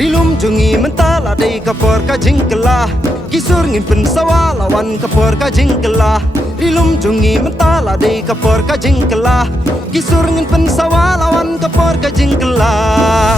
Rilum jungi mentala dei kapor ka jingkelah Kisur ngin pensawa lawan kapor ka jingkelah Rilum jungi mentala dei kapor ka jingkelah Kisur ngin pensawa lawan kapor ka jingkelah